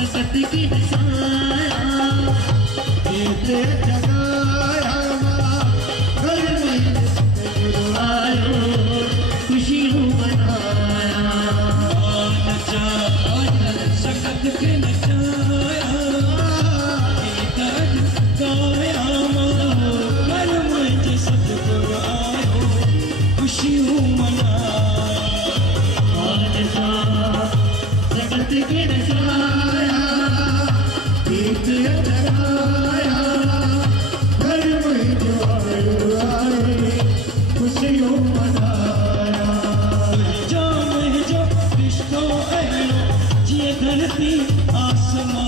जगत की नचाया कीते जगाया घर में आयो खुशियों मनाया नचा जगत के नचाया गाया घर में सतगुरु आयो खुशियों मनाया जगत के नचाया कीते जगाया घर में जो आए खुशियों मनाया जो विश्व धरती आसमान